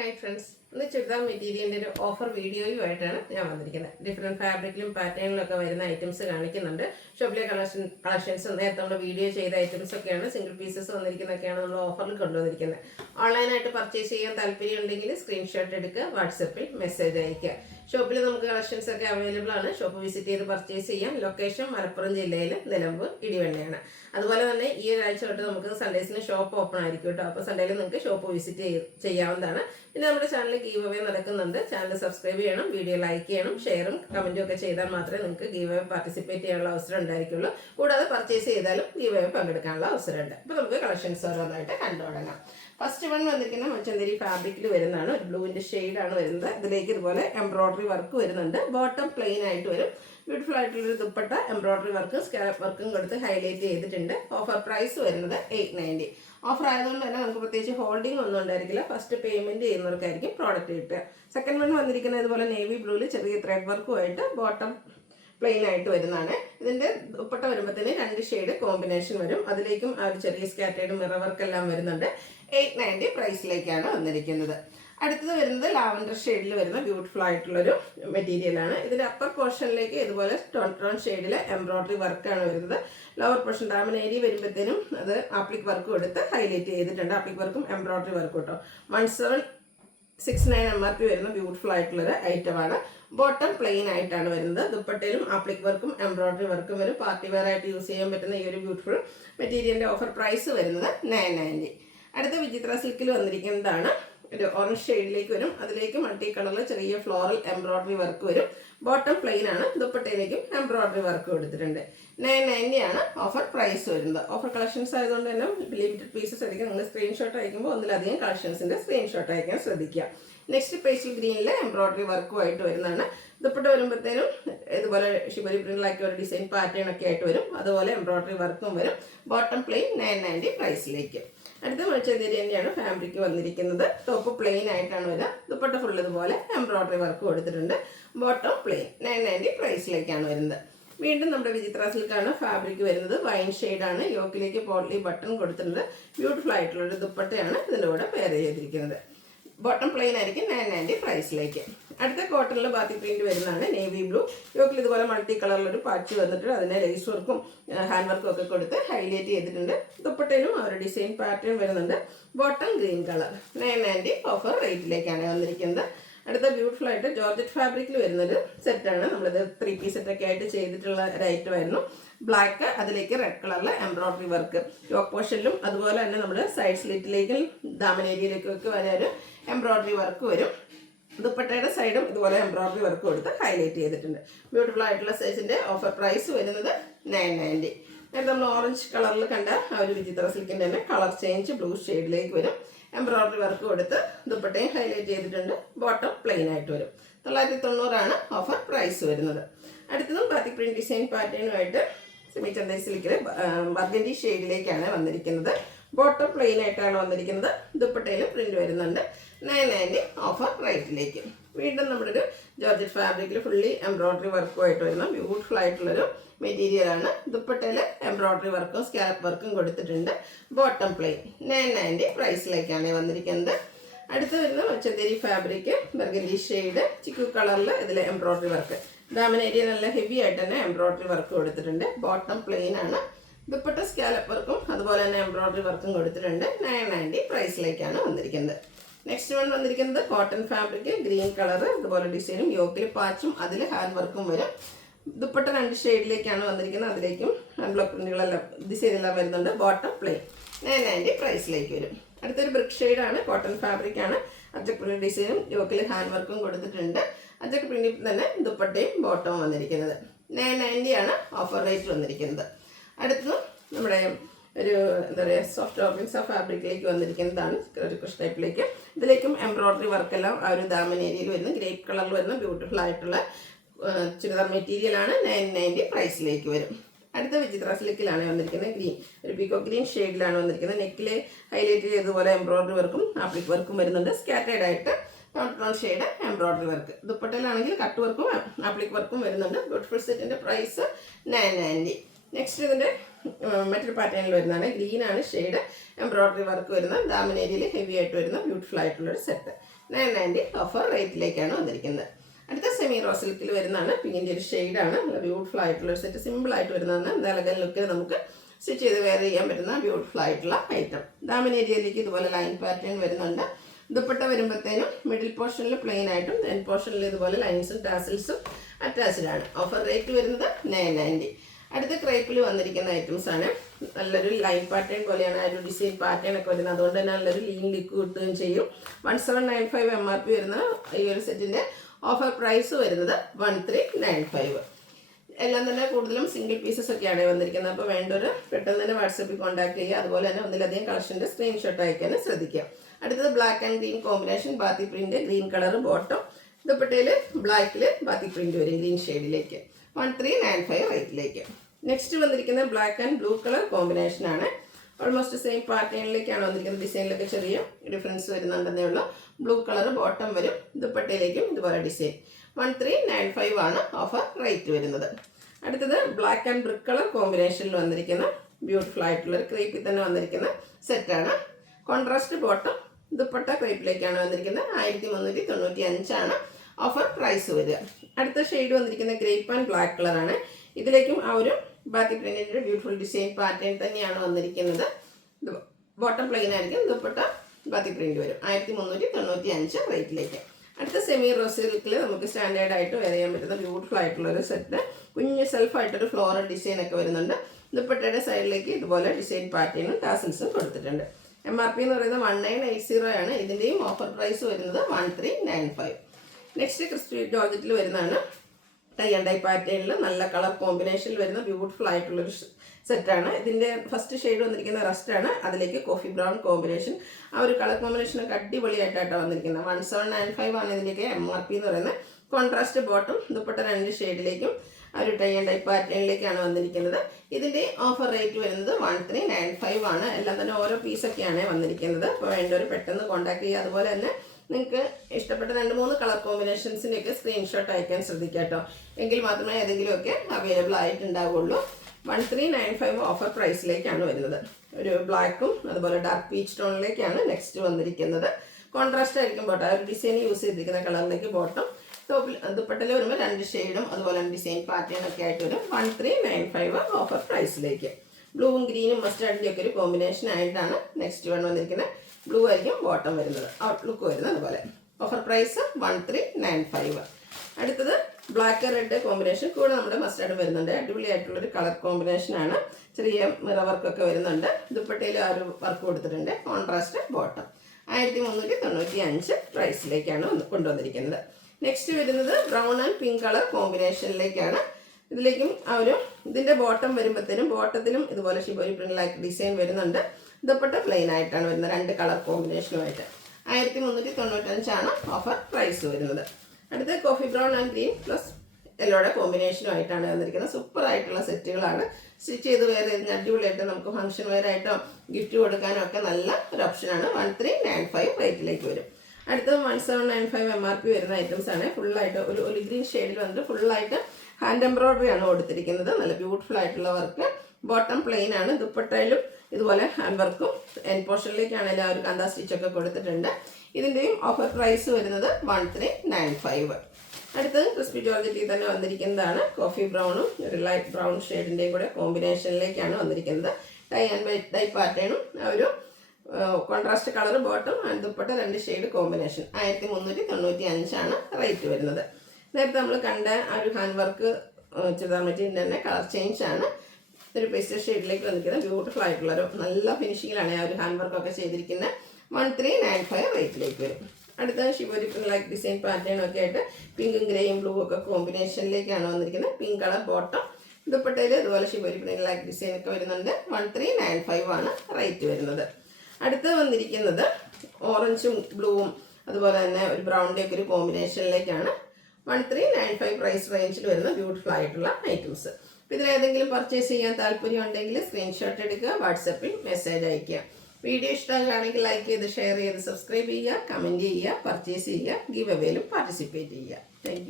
Hi friends, ഇന്ന് ചുരിദാർ മെറ്റീരിയലിൻ്റെ ഒരു ഓഫർ വീഡിയോയുമായിട്ടാണ് ഞാൻ വന്നിരിക്കുന്നത്. ഡിഫറെൻറ്റ് ഫാബ്രിക്കിലും പാറ്റേണിലൊക്കെ വരുന്ന ഐറ്റംസ് കാണിക്കുന്നുണ്ട്. ഷോപ്പിലെ കളക്ഷൻസ് നേരത്തെ നമ്മൾ വീഡിയോ ചെയ്ത ഐറ്റംസ് ഒക്കെയാണ്, സിംഗിൾ പീസസ് വന്നിരിക്കുന്നതൊക്കെയാണ് നമ്മൾ ഓഫറിൽ കൊണ്ടുവന്നിരിക്കുന്നത്. ഓൺലൈനായിട്ട് പർച്ചേസ് ചെയ്യാൻ താല്പര്യം ഉണ്ടെങ്കിൽ സ്ക്രീൻഷോട്ട് എടുക്കുക, വാട്സപ്പിൽ മെസ്സേജ് അയയ്ക്കുക. ഷോപ്പിൽ നമുക്ക് കളക്ഷൻസ് ഒക്കെ അവൈലബിൾ ആണ്. ഷോപ്പ് വിസിറ്റ് ചെയ്ത് പർച്ചേസ് ചെയ്യാം. ലൊക്കേഷൻ മലപ്പുറം ജില്ലയിൽ നിലമ്പൂർ ഇടിവണ്ണയാണ്. അതുപോലെ തന്നെ ഈ ഒരാഴ്ച തൊട്ട് നമുക്ക് സൺഡേസിന് ഷോപ്പ് ഓപ്പൺ ആയിരിക്കും കേട്ടോ. അപ്പോൾ സൺഡേയിൽ നിങ്ങൾക്ക് ഷോപ്പ് വിസിറ്റ് ചെയ്യാവുന്നതാണ്. പിന്നെ നമ്മുടെ ചാനൽ ഗീവ് അവേ നടക്കുന്നുണ്ട്. ചാനൽ സബ്സ്ക്രൈബ് ചെയ്യണം, വീഡിയോ ലൈക്ക് ചെയ്യണം, ഷെയറും കമൻറ്റും ഒക്കെ ചെയ്താൽ മാത്രമേ നിങ്ങൾക്ക് ഗീവ് അവേ പാർട്ടിസിപ്പേറ്റ് ചെയ്യാനുള്ള അവസരം ഉണ്ടായിരിക്കുള്ളൂ. കൂടാതെ പർച്ചേസ് ചെയ്താലും ഗീവ് അവേ പങ്കെടുക്കാനുള്ള അവസരമുണ്ട്. അപ്പോൾ നമുക്ക് കളക്ഷൻസ് ഓരോന്നായിട്ട് കണ്ടു തുടങ്ങാം. ഫസ്റ്റ് വൺ വന്നിരിക്കുന്ന മച്ചന്തരി ഫാബ്രിക്കിൽ വരുന്നതാണ്. ഒരു ബ്ലൂവിൻ്റെ ഷെയ്ഡാണ് വരുന്നത്. ഇതിലേക്ക് ഇതുപോലെ എംബ്രോയിഡറി വർക്ക് വരുന്നുണ്ട്. ബോട്ടം പ്ലെയിൻ ആയിട്ട് വരും. ബ്യൂട്ടിഫുൾ ആയിട്ടുള്ളൊരു ദുപ്പട്ട എംബ്രോയിഡറി വർക്കും സ്കാലപ്പ് വർക്കും കൊടുത്ത് ഹൈലൈറ്റ് ചെയ്തിട്ടുണ്ട്. ഓഫർ പ്രൈസ് വരുന്നത് 890. ഓഫർ ആയതുകൊണ്ട് തന്നെ നമുക്ക് പ്രത്യേകിച്ച് ഹോൾഡിംഗ് ഒന്നും ഉണ്ടായിരിക്കില്ല. ഫസ്റ്റ് പേയ്മെൻറ്റ് ചെയ്യുന്നവർക്കായിരിക്കും പ്രോഡക്റ്റ് കിട്ടുക. സെക്കൻഡ് വൺ വന്നിരിക്കുന്നത് ഇതുപോലെ നേവി ബ്ലൂവിൽ ചെറിയ ത്രെഡ് വർക്കുമായിട്ട് ബോട്ടം പ്ലെയിൻ ആയിട്ട് വരുന്നതാണ്. ഇതിൻ്റെ ദുപ്പട്ട വരുമ്പോഴത്തേന് 2 ഷെയ്ഡ് കോമ്പിനേഷൻ വരും. അതിലേക്കും ആ ഒരു ചെറിയ സ്കാറ്റേർഡ് മിറർ വർക്ക് എല്ലാം വരുന്നുണ്ട്. 890 പ്രൈസിലേക്കാണ് വന്നിരിക്കുന്നത്. അടുത്തത് വരുന്നത് ലാവൻഡർ ഷെയ്ഡിൽ വരുന്ന ബ്യൂട്ടിഫുൾ ആയിട്ടുള്ളൊരു മെറ്റീരിയലാണ്. ഇതിൻ്റെ അപ്പർ പോർഷനിലേക്ക് ഇതുപോലെ ടോൺ ഷെയ്ഡിൽ എംബ്രോയിഡറി വർക്കാണ് വരുന്നത്. ലോവർ പോർഷൻ ഡാമൻ ഏരിയ വരുമ്പോഴത്തേനും അത് ആപ്ലിക് വർക്ക് കൊടുത്ത് ഹൈലൈറ്റ് ചെയ്തിട്ടുണ്ട്. ആപ്ലിക് വർക്കും എംബ്രോയിഡറി വർക്കും കേട്ടോ. 1769 MRP വരുന്ന ബ്യൂട്ടിഫുൾ ആയിട്ടുള്ളൊരു ഐറ്റമാണ്. ബോട്ടം പ്ലെയിൻ ആയിട്ടാണ് വരുന്നത്. ദുപ്പട്ടയിലും ആപ്ലിക് വർക്കും എംബ്രോയിഡറി വർക്കും വരും. പാർട്ടി വെയർ ആയിട്ട് യൂസ് ചെയ്യാൻ പറ്റുന്ന ഈ ഒരു ബ്യൂട്ടിഫുൾ മെറ്റീരിയലിൻ്റെ ഓഫർ പ്രൈസ് വരുന്നത് 990. അടുത്ത വിചിത്ര സിൽക്കിൽ വന്നിരിക്കുന്നതാണ്. ഒരു ഓറഞ്ച് ഷെയ്ഡിലേക്ക് വരും. അതിലേക്ക് മൾട്ടി കളറിൽ ചെറിയ ഫ്ലോറൽ എംബ്രോയിഡറി വർക്ക് വരും. ബോട്ടം പ്ലെയിൻ ആണ്. ദുപ്പട്ടയിലേക്കും എംബ്രോയിഡറി വർക്ക് കൊടുത്തിട്ടുണ്ട്. 990 ആണ് ഓഫർ പ്രൈസ് വരുന്നത്. ഓഫർ കളക്ഷൻസ് ആയതുകൊണ്ട് തന്നെ ലിമിറ്റഡ് പീസസ് ആയിരിക്കും. നിങ്ങൾ സ്ക്രീൻഷോട്ട് അയക്കുമ്പോൾ ഒന്നിലധികം കളക്ഷൻസിൻ്റെ സ്ക്രീൻഷോട്ട് അയക്കാൻ ശ്രദ്ധിക്കുക. നെക്സ്റ്റ് പേസ്റ്റൽ ഗ്രീനിൽ എംബ്രോയിഡറി വർക്കുമായിട്ട് വരുന്നതാണ്. ദുപ്പട്ട വരുമ്പോഴത്തേനും ഇതുപോലെ ഷിബരി പ്രിന്റിലാക്കിയ ഒരു ഡിസൈൻ പാറ്റേൺ ഒക്കെ ആയിട്ട് വരും. അതുപോലെ എംബ്രോയിഡറി വർക്കും വരും. ബോട്ടം പ്ലെയിൻ 990 പ്രൈസിലേക്ക്. അടുത്ത മൾച്ചന്തരി തന്നെയാണ് ഫാബ്രിക് വന്നിരിക്കുന്നത്. ടോപ്പ് പ്ലെയിൻ ആയിട്ടാണ് വരിക. ദുപ്പട്ട ഫുൾ ഇതുപോലെ എംബ്രോയിഡറി വർക്ക് കൊടുത്തിട്ടുണ്ട്. ബോട്ടം പ്ലെയിൻ 990 പ്രൈസിലേക്കാണ് വരുന്നത്. വീണ്ടും നമ്മുടെ വിചിത്ര സിൽക്കാണ് ഫാബ്രിക് വരുന്നത്. വൈൻ ഷെയ്ഡാണ്. യോക്കിലേക്ക് പോട്ട്ലി ബട്ടൺ കൊടുത്തിട്ടുണ്ട്. ബ്യൂട്ടിഫുൾ ആയിട്ടുള്ളൊരു ദുപ്പട്ടയാണ് ഇതിൻ്റെ കൂടെ പെയർ ചെയ്തിരിക്കുന്നത്. ബോട്ടം പ്ലെയിൻ ആയിരിക്കും 990 പ്രൈസിലേക്ക്. അടുത്ത കോട്ടണിൽ ബാത്തി പ്രിന്റ് വരുന്നതാണ്. Navy blue. യോക്കിൽ ഇതുപോലെ മൾട്ടി കളറിലൊരു പാച്ച് വന്നിട്ട് അതിനെ ലേസ് വർക്കും ഹാൻഡ് വർക്കും ഒക്കെ കൊടുത്ത് ഹൈലൈറ്റ് ചെയ്തിട്ടുണ്ട്. ദുപ്പട്ടയിലും ആ ഒരു ഡിസൈൻ പാറ്റേൺ വരുന്നുണ്ട്. Bottom green colour. 990 ഓഫർ റേറ്റിലേക്കാണ് വന്നിരിക്കുന്നത്. അടുത്ത ബ്യൂട്ടിഫുൾ ആയിട്ട് ജോർജറ്റ് ഫാബ്രിക്കിൽ വരുന്നൊരു സെറ്റാണ്. നമ്മളിത് 3 പീസ് സെറ്റൊക്കെ ആയിട്ട് ചെയ്തിട്ടുള്ള ഒരു ഐറ്റം ആയിരുന്നു. ബ്ലാക്ക്, അതിലേക്ക് റെഡ് കളറിൽ എംബ്രോയിഡറി വർക്ക്. യോക്ക് പോർഷനിലും അതുപോലെ തന്നെ നമ്മുടെ സൈഡ് സ്ലിറ്റിലേക്കും ദാമൻ ഏരിയയിലേക്കും ഒക്കെ വരെ ഒരു എംബ്രോയിഡറി വർക്ക് വരും. ദുപ്പട്ടയുടെ സൈഡും ഇതുപോലെ എംബ്രോയിഡറി വർക്ക് കൊടുത്ത് ഹൈലൈറ്റ് ചെയ്തിട്ടുണ്ട്. ബ്യൂട്ടിഫുൾ ആയിട്ടുള്ള സൈസിൻ്റെ ഓഫർ പ്രൈസ് വരുന്നത് 990. നേരത്തെ നമ്മൾ ഓറഞ്ച് കളറിൽ കണ്ട ആ ഒരു വിചിത്ര സിൽക്കിൻ്റെ തന്നെ കളർ ചേഞ്ച് ബ്ലൂ ഷെയ്ഡിലേക്ക് വരും. എംബ്രോയിഡറി വർക്ക് കൊടുത്ത് ദുപ്പട്ടയും ഹൈലൈറ്റ് ചെയ്തിട്ടുണ്ട്. ബോട്ടം പ്ലെയിൻ ആയിട്ട് വരും. 990 ഓഫർ പ്രൈസ് വരുന്നത്. അടുത്തതും ബാത്തിക് പ്രിന്റ് ഡിസൈൻ പാറ്റേണുമായിട്ട് സെമി ചന്ദേരി സിൽക്കിൽ ബർഗൻഡി ഷെയ്ഡിലേക്കാണ് വന്നിരിക്കുന്നത്. ബോട്ടം പ്ലെയിൻ ആയിട്ടാണ് വന്നിരിക്കുന്നത്. ദുപ്പട്ടയിലും പ്രിന്റ് വരുന്നുണ്ട്. 990 ഓഫർ റേറ്റിലേക്ക്. വീണ്ടും നമ്മുടെ ഒരു ജോർജറ്റ് ഫാബ്രിക്കിൽ ഫുള്ളി എംബ്രോയിഡറി വർക്കുമായിട്ട് വരുന്ന ബ്യൂട്ടിഫുൾ ആയിട്ടുള്ളൊരു മെറ്റീരിയലാണ്. ദുപ്പട്ടയിൽ എംബ്രോയിഡറി വർക്കും സ്കാലപ്പ് വർക്കും കൊടുത്തിട്ടുണ്ട്. ബോട്ടം പ്ലെയിൻ 990 പ്രൈസിലേക്കാണ് വന്നിരിക്കുന്നത്. അടുത്ത് വരുന്ന മച്ചന്തേരി ഫാബ്രിക് ബർഗൻഡി ഷെയ്ഡ് ചിക്കു കളറിൽ ഇതിൽ എംബ്രോയിഡറി വർക്ക്. ഡാമൻ ഏരിയ നല്ല ഹെവി ആയിട്ട് തന്നെ എംബ്രോയിഡറി വർക്ക് കൊടുത്തിട്ടുണ്ട്. ബോട്ടം പ്ലെയിൻ ആണ്. ദുപ്പട്ട സ്കാലപ്പ് വർക്കും അതുപോലെ തന്നെ എംബ്രോയിഡറി വർക്കും കൊടുത്തിട്ടുണ്ട്. 990 പ്രൈസിലേക്കാണ് വന്നിരിക്കുന്നത്. നെക്സ്റ്റ് വൺ വന്നിരിക്കുന്നത് കോട്ടൺ ഫാബ്രിക് ഗ്രീൻ കളർ. അതുപോലെ ഡിസൈനും യോക്കിൽ പാച്ചും അതിൽ ഹാൻഡ് വർക്കും വരും. ദുപ്പട്ട 2 ഷെയ്ഡിലേക്കാണ് വന്നിരിക്കുന്നത്. അതിലേക്കും ഹാൻഡ് ബ്ലോക്ക് പ്രിന്റുകളെല്ലാം ഡിസൈൻ എല്ലാം വരുന്നുണ്ട്. ബോട്ടം പ്ലെയിൻ 990 പ്രൈസിലേക്ക് വരും. അടുത്തൊരു ബ്രിക്ക് ഷെയ്ഡാണ്. കോട്ടൺ ഫാബ്രിക് ആണ്. അജക് പ്രിന്റ് ഡിസൈനും യോക്കിൽ ഹാൻഡ് വർക്കും കൊടുത്തിട്ടുണ്ട്. അജക് പ്രിന്റിൽ തന്നെ ദുപ്പട്ടയും ബോട്ടവും വന്നിരിക്കുന്നത്. 990 ആണ് ഓഫർ റേറ്റ് വന്നിരിക്കുന്നത്. അടുത്തത് നമ്മുടെ ഒരു എന്താ പറയുക സോഫ്റ്റ് ഓർഗൻസ ഫാബ്രിക്കിലേക്ക് വന്നിരിക്കുന്നതാണ്. ഒരു ക്രഷ് ടൈപ്പിലേക്ക്. ഇതിലേക്കും എംബ്രോയിഡറി വർക്കെല്ലാം ആ ഒരു ദാമൻ ഏരിയയിൽ വരുന്ന ഗ്രേപ്പ് കളറിൽ വരുന്ന ബ്യൂട്ടിഫുൾ ആയിട്ടുള്ള ചുരിദാർ മെറ്റീരിയലാണ്. 990 പ്രൈസിലേക്ക് വരും. അടുത്ത വിചിത്ര സിൽക്കിലാണ് വന്നിരിക്കുന്നത്. ഗ്രീൻ, ഒരു പീക്കോ ഗ്രീൻ ഷെയ്ഡിലാണ് വന്നിരിക്കുന്നത്. നെക്കിൽ ഹൈലൈറ്റ് ചെയ്തതുപോലെ എംബ്രോയിഡറി വർക്കും ആപ്ലിക് വർക്കും വരുന്നുണ്ട്. സ്കാറ്റേർഡ് ആയിട്ട് ടോൺ ഷെയ്ഡ് എംബ്രോയിഡറി വർക്ക്. ദുപ്പട്ടയിലാണെങ്കിൽ കട്ട് വർക്കും ആപ്ലിക് വർക്കും വരുന്നുണ്ട്. ബ്യൂട്ടിഫുൾ സെറ്റിൻ്റെ പ്രൈസ് 990. നെക്സ്റ്റ് ഇതിൻ്റെ മറ്റൊരു പാറ്റേണിൽ വരുന്നതാണ്. ഗ്രീനാണ് ഷെയ്ഡ്. എംബ്രോയിഡറി വർക്ക് വരുന്ന ദാമൻ ഏരിയയിൽ ഹെവി ആയിട്ട് വരുന്ന ബ്യൂട്ടിഫുൾ ആയിട്ടുള്ളൊരു സെറ്റ്. 990 ഓഫർ റേറ്റിലേക്കാണ് വന്നിരിക്കുന്നത്. അടുത്ത സെമി റോ സിൽക്കിൽ വരുന്നതാണ്. പിങ്കിൻ്റെ ഒരു ഷെയ്ഡാണ്. നല്ല ബ്യൂട്ടിഫുൾ ആയിട്ടുള്ള ഒരു സെറ്റ്, സിമ്പിളായിട്ട് വരുന്നതാണ്. എന്തായാലും ലുക്കിൽ നമുക്ക് സ്റ്റിച്ച് ചെയ്ത് വെയർ ചെയ്യാൻ പറ്റുന്ന ബ്യൂട്ടിഫുൾ ആയിട്ടുള്ള ഐറ്റം. ദാമൻ ഏരിയയിലേക്ക് ഇതുപോലെ ലൈൻ പാറ്റേൺ വരുന്നുണ്ട്. ദുപ്പട്ട വരുമ്പോഴത്തേനും മിഡിൽ പോർഷനിൽ പ്ലെയിൻ ആയിട്ടും എൻഡ് പോർഷനിൽ ഇതുപോലെ ലൈൻസും ടാസിൽസും അറ്റാച്ച്ഡ് ആണ്. ഓഫർ റേറ്റ് വരുന്നത് 990. അടുത്ത ക്രേപ്പിൽ വന്നിരിക്കുന്ന ഐറ്റംസ് ആണ്. നല്ലൊരു ലൈൻ പാറ്റേൺ പോലെയാണ് ആ ഒരു ഡിസൈൻ പാറ്റേൺ ഒക്കെ വരുന്നത്. അതുകൊണ്ട് തന്നെ നല്ലൊരു ലീൻ ലുക്ക് കിട്ടുകയും ചെയ്യും. 1795 MRP വരുന്ന ഈ ഒരു സെറ്റിൻ്റെ ഓഫർ പ്രൈസ് വരുന്നത് 1395. എല്ലാം തന്നെ കൂടുതലും സിംഗിൾ പീസസ് ഒക്കെയാണ് വന്നിരിക്കുന്നത്. അപ്പോൾ വേണ്ടവർ പെട്ടെന്ന് തന്നെ വാട്സപ്പിൽ കോൺടാക്ട് ചെയ്യുക. അതുപോലെ തന്നെ ഒന്നിലധികം കളക്ഷൻ്റെ സ്ക്രീൻഷോട്ട് അയക്കാൻ ശ്രദ്ധിക്കുക. അടുത്തത് black and green combination batik print, green colour bottom, ദുപ്പട്ടയിൽ ബ്ലാക്കിൽ ബാത്തി പ്രിന്റ് വരും ഗ്രീൻ ഷെയ്ഡിലേക്ക്. 1395 റേറ്റിലേക്ക്. നെക്സ്റ്റ് വന്നിരിക്കുന്നത് black and blue colour combination ആണ്. ഓൾമോസ്റ്റ് സെയിം പാറ്റേണിലേക്കാണ് വന്നിരിക്കുന്നത്. ഡിസൈനിലൊക്കെ ചെറിയ ഡിഫറൻസ് വരുന്നുണ്ടെന്നേ ഉള്ളൂ. ബ്ലൂ കളർ ബോട്ടം വരും, ദുപ്പട്ടയിലേക്കും ഇതുപോലെ ഡിസൈൻ. 1395 ആണ് ഓഫർ റേറ്റ് വരുന്നത്. അടുത്തത് ബ്ലാക്ക് ആൻഡ് ബ്രിക്ക് കളർ കോമ്പിനേഷനിൽ വന്നിരിക്കുന്ന ബ്യൂട്ടിഫുൾ ആയിട്ടുള്ള ഒരു ക്രേപ്പിൽ തന്നെ വന്നിരിക്കുന്ന സെറ്റാണ്. കോൺട്രാസ്റ്റ് ബോട്ടം, ദുപ്പട്ട ക്രേപ്പിലേക്കാണ് വന്നിരിക്കുന്നത്. 1395 ആണ് ഓഫർ പ്രൈസ് വരിക. അടുത്ത ഷെയ്ഡ് വന്നിരിക്കുന്ന ഗ്രേപ്പ് ആൻഡ് ബ്ലാക്ക് കളറാണ്. ഇതിലേക്കും ആ ഒരു ബാത്തി പ്രിന്റിൻ്റെ ബ്യൂട്ടിഫുൾ ഡിസൈൻ പാറ്റേൺ തന്നെയാണ് വന്നിരിക്കുന്നത്. ബോട്ടം പ്ലെയിൻ ആയിരിക്കും, ദുപ്പട്ട ബാത്തി പ്രിന്റ് വരും. 1395 റേറ്റിലേക്ക്. അടുത്ത സെമി റോസ് സിൽക്കിൽ നമുക്ക് സ്റ്റാൻഡേർഡ് ആയിട്ട് വെയർ ചെയ്യാൻ പറ്റുന്ന ബ്യൂട്ടിഫുൾ ആയിട്ടുള്ള ഒരു സെറ്റ്. കുഞ്ഞ് സെൽഫായിട്ടൊരു ഫ്ലോറൽ ഡിസൈൻ ഒക്കെ വരുന്നുണ്ട്. ദുപ്പട്ടയുടെ സൈഡിലേക്ക് ഇതുപോലെ ഡിസൈൻ പാറ്റേണും ടാസിൽസും കൊടുത്തിട്ടുണ്ട്. MRP എന്ന് പറയുന്നത് 1980 ആണ്. ഇതിൻ്റെയും ഓഫർ പ്രൈസ് വരുന്നത് 1395. നെക്സ്റ്റ് ക്രിസ്പി ജോർജറ്റിൽ വരുന്നതാണ്. ടൈ ആൻഡ് ഡൈ പാറ്റേണിൽ നല്ല കളർ കോമ്പിനേഷനിൽ വരുന്ന ബ്യൂട്ടിഫുൾ ആയിട്ടുള്ളൊരു സെറ്റാണ്. ഇതിൻ്റെ ഫസ്റ്റ് ഷെയ്ഡ് വന്നിരിക്കുന്ന റസ്റ്റ് ആണ്. അതിലേക്ക് കോഫി ബ്രൗൺ കോമ്പിനേഷൻ. ആ ഒരു കളർ കോമ്പിനേഷനൊക്കെ അടിപൊളിയായിട്ടാണ് വന്നിരിക്കുന്നത്. 1795 ആണ് ഇതിൻ്റെയൊക്കെ MRP എന്ന് പറയുന്നത്. കോൺട്രാസ്റ്റ് ബോട്ടം, ദുപ്പട്ട 2 ഷെയ്ഡിലേക്കും ആ ഒരു ടൈ ആൻഡ് ഡൈ പാറ്റേണിലേക്കാണ് വന്നിരിക്കുന്നത്. ഇതിൻ്റെ ഓഫർ റേറ്റ് വരുന്നത് 1395 ആണ്. എല്ലാം തന്നെ ഓരോ പീസൊക്കെയാണ് വന്നിരിക്കുന്നത്. അപ്പോൾ വേണ്ടവർ പെട്ടെന്ന് കോൺടാക്ട് ചെയ്യുക. അതുപോലെ തന്നെ നിങ്ങൾക്ക് ഇഷ്ടപ്പെട്ട 2-3 കളർ കോമ്പിനേഷൻസിൻ്റെയൊക്കെ സ്ക്രീൻഷോട്ട് അയക്കാൻ ശ്രദ്ധിക്കുക കേട്ടോ. എങ്കിൽ മാത്രമേ ഏതെങ്കിലുമൊക്കെ അവൈലബിൾ ആയിട്ടുണ്ടാവുള്ളൂ. 1395 ഓഫർ പ്രൈസിലേക്കാണ് വരുന്നത്. ഒരു ബ്ലാക്കും അതുപോലെ ഡാർക്ക് പീച്ച് ടോണിലേക്കാണ് നെക്സ്റ്റ് വന്നിരിക്കുന്നത്. കോൺട്രാസ്റ്റ് ആയിരിക്കും ബോട്ടം. ആ ഒരു ഡിസൈൻ യൂസ് ചെയ്തിരിക്കുന്ന കളറിലേക്ക് ബോട്ടം. ടോപ്പിൽ ദുപ്പട്ടയിൽ വരുമ്പോൾ 2 ഷെയ്ഡും അതുപോലെ ഡിസൈൻ പാറ്റേൺ ഒക്കെ ആയിട്ട് വരും. 1395 ഓഫർ പ്രൈസിലേക്ക്. ബ്ലൂവും ഗ്രീനും മസ്റ്റാർഡിൻ്റെ ഒക്കെ ഒരു കോമ്പിനേഷൻ ആയിട്ടാണ് നെക്സ്റ്റ് വൺ വന്നിരിക്കുന്നത്. ബ്ലൂ ആയിരിക്കും ബോട്ടം വരുന്നത്, ഔട്ട്ലുക്ക് വരുന്നത് അതുപോലെ. Offer price 1395. അടുത്തത് ബ്ലാക്ക് റെഡ് കോമ്പിനേഷൻ കൂടെ നമ്മുടെ മസ്റ്റാർഡ് വരുന്നുണ്ട്. അടിപൊളിയായിട്ടുള്ളൊരു കളർ കോമ്പിനേഷനാണ്. ചെറിയ മിറ വർക്കൊക്കെ വരുന്നുണ്ട്. ദുപ്പട്ടയിൽ ആ ഒരു വർക്ക് കൊടുത്തിട്ടുണ്ട്. Contrast bottom. 1395 പ്രൈസിലേക്കാണ് കൊണ്ടുവന്നിരിക്കുന്നത്. നെക്സ്റ്റ് വരുന്നത് ബ്രൗൺ ആൻഡ് പിങ്ക് കളർ കോമ്പിനേഷനിലേക്കാണ്. ഇതിലേക്കും ആ ഒരു ഇതിൻ്റെ ബോട്ടം വരുമ്പോഴത്തേനും ബോട്ടത്തിലും ഇതുപോലെ ഷിബോരി പ്രിന്റ് ലൈക്ക് ഡിസൈൻ വരുന്നുണ്ട്. ദുപ്പട്ട പ്ലെയിൻ ആയിട്ടാണ് വരുന്നത്. 2 കളർ കോമ്പിനേഷനുമായിട്ട്. 1395 ആണ് ഓഫർ പ്രൈസ് വരുന്നത്. അടുത്ത coffee brown and green plus യെല്ലോയുടെ കോമ്പിനേഷനുമായിട്ടാണ് വന്നിരിക്കുന്നത്. സൂപ്പർ ആയിട്ടുള്ള സെറ്റുകളാണ്. സ്റ്റിച്ച് ചെയ്ത് വെയർ ചെയ്ത് അടിപൊളിയായിട്ട് നമുക്ക് ഫംഗ്ഷൻ വെയർ ആയിട്ടോ ഗിഫ്റ്റ് കൊടുക്കാനോ ഒക്കെ നല്ല ഒരു ഓപ്ഷനാണ്. 1395 റേറ്റിലേക്ക് വരും. അടുത്തത് 1795 MRP വരുന്ന ഐറ്റംസ് ആണ്. ഫുള്ളായിട്ട് ഒരു ഒലി ഗ്രീൻ ഷെയ്ഡിൽ വന്നിട്ട് ഫുള്ളായിട്ട് ഹാൻഡ് എംബ്രോയിഡറി ആണ് കൊടുത്തിരിക്കുന്നത്. നല്ല ബ്യൂട്ടിഫുൾ ആയിട്ടുള്ള വർക്ക്. ബോട്ടം പ്ലെയിൻ ആണ്. ദുപ്പട്ടയിലും ഇതുപോലെ ഹാൻഡ് വർക്കും എൻഡ് പോർഷനിലേക്കാണെങ്കിലും ആ ഒരു കന്ത സ്റ്റിച്ചൊക്കെ കൊടുത്തിട്ടുണ്ട്. ഇതിൻ്റെയും ഓഫർ പ്രൈസ് വരുന്നത് 1395. അടുത്തത് ക്രിസ്പി ജോർജറ്റിൽ തന്നെ വന്നിരിക്കുന്നതാണ്. കോഫി ബ്രൗണും ഒരു ലൈറ്റ് ബ്രൗൺ ഷെയ്ഡിൻ്റെയും കൂടെ കോമ്പിനേഷനിലേക്കാണ് വന്നിരിക്കുന്നത്. ടൈ ആൻഡ് ഡൈ പാറ്റേണും ഒരു contrast colour bottom and dupatta 2 shade combination. 1395 ആണ് റേറ്റ് വരുന്നത്. നേരത്തെ നമ്മൾ കണ്ട ആ ഒരു ഹാൻഡ് വർക്ക് ചുരിദാർ മെറ്റീരിയലിൻ്റെ തന്നെ കളർ ചേഞ്ച് ആണ്. ഒരു പേസ്റ്റൽ ഷെയ്ഡിലേക്ക് വന്നിരിക്കുന്നത്. ബ്യൂട്ടിഫുൾ ആയിട്ടുള്ളൊരു നല്ല ഫിനിഷിങ്ങിലാണ് ആ ഒരു ഹാൻഡ് വർക്കൊക്കെ ചെയ്തിരിക്കുന്നത്. 1395 റേറ്റിലേക്ക് വരും. അടുത്ത ഷിബോരി ലൈക്ക് ഡിസൈൻ പാറ്റേൺ ഒക്കെ ആയിട്ട് പിങ്കും ഗ്രേയും ബ്ലൂ ഒക്കെ കോമ്പിനേഷനിലേക്കാണ് വന്നിരിക്കുന്നത്. പിങ്ക് കളർ ബോട്ടം, ദുപ്പട്ടയിൽ ഇതുപോലെ ഷിബോരി ലൈക്ക് ഡിസൈൻ ഒക്കെ വരുന്നുണ്ട്. 1395 ആണ് റേറ്റ് വരുന്നത്. അടുത്ത് വന്നിരിക്കുന്നത് ഓറഞ്ചും ബ്ലൂവും അതുപോലെ തന്നെ ഒരു ബ്രൗണിൻ്റെ ഒക്കെ ഒരു കോമ്പിനേഷനിലേക്കാണ്. 1395 പ്രൈസ് റേഞ്ചിൽ വരുന്ന ബ്യൂട്ടിഫുൾ ആയിട്ടുള്ള ഐറ്റംസ്. അപ്പോൾ ഇതിലേതെങ്കിലും പർച്ചേസ് ചെയ്യാൻ താല്പര്യം ഉണ്ടെങ്കിൽ സ്ക്രീൻഷോട്ട് എടുക്കുക, വാട്സപ്പിൽ മെസ്സേജ് അയയ്ക്കുക. വീഡിയോ ഇഷ്ടമാണെങ്കിൽ ലൈക്ക് ചെയ്ത് ഷെയർ ചെയ്ത് സബ്സ്ക്രൈബ് ചെയ്യുക, കമൻറ്റ് ചെയ്യുക, പർച്ചേസ് ചെയ്യുക, ഗിവ് അവേയിലും പാർട്ടിസിപ്പേറ്റ് ചെയ്യുക. Thank you.